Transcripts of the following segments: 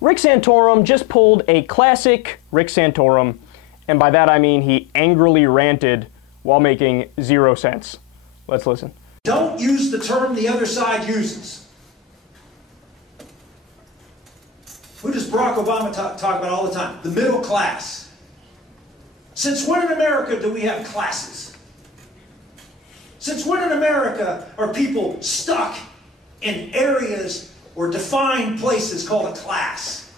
Rick Santorum just pulled a classic Rick Santorum, and by that I mean he angrily ranted while making 0 sense. Let's listen. Don't use the term the other side uses. Who does Barack Obama talk about all the time? The middle class. Since when in America do we have classes? Since when in America are people stuck in areas or defined places called a class?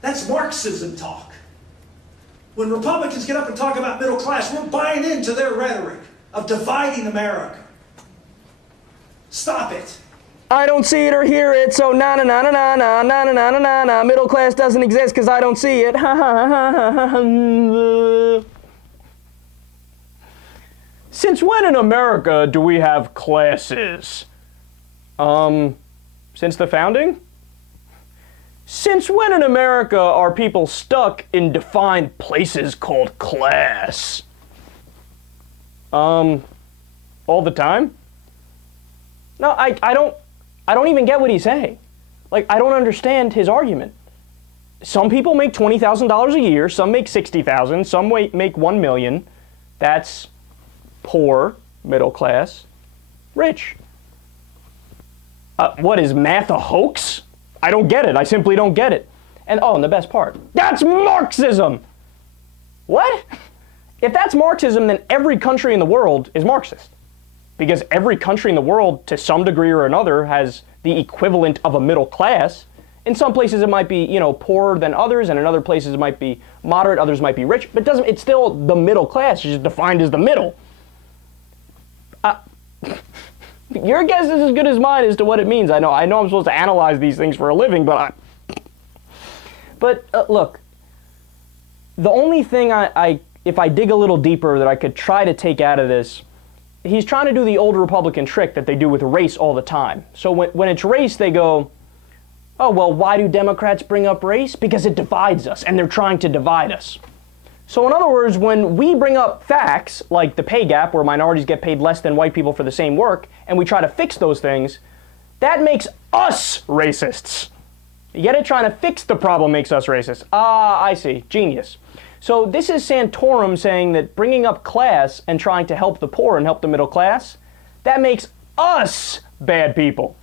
That's Marxism talk. When Republicans get up and talk about middle class, we're buying into their rhetoric of dividing America. Stop it. I don't see it or hear it, so na na na na na na na na na na na. Middle class doesn't exist because I don't see it. Ha ha ha ha. Since when in America do we have classes? Since the founding? Since when in America are people stuck in defined places called class? All the time? No, I don't even get what he's saying. Like, I don't understand his argument. Some people make $20,000 a year, some make $60,000, some make $1 million. That's poor, middle class, rich. What, is math a hoax? I don't get it. I simply don't get it. And oh, and the best part, that's Marxism! What? If that's Marxism, then every country in the world is Marxist. Because every country in the world, to some degree or another, has the equivalent of a middle class. In some places it might be, you know, poorer than others, and in other places it might be moderate, others might be rich, but it's still the middle class. It's just defined as the middle. Your guess is as good as mine as to what it means. I know I'm supposed to analyze these things for a living, but look, the only thing if I dig a little deeper that I could try to take out of this, he's trying to do the old Republican trick that they do with race all the time. So when it's race, they go, oh, well, why do Democrats bring up race? Because it divides us, and they're trying to divide us. So in other words, when we bring up facts, like the pay gap, where minorities get paid less than white people for the same work, and we try to fix those things, that makes us racists. You get it? Trying to fix the problem makes us racist. Ah, I see. Genius. So this is Santorum saying that bringing up class and trying to help the poor and help the middle class, that makes us bad people.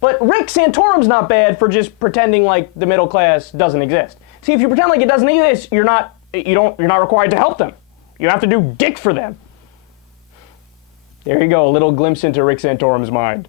But Rick Santorum's not bad for just pretending like the middle class doesn't exist. See, if you pretend like it doesn't exist, you're not required to help them. You have to do dick for them. There you go, a little glimpse into Rick Santorum's mind.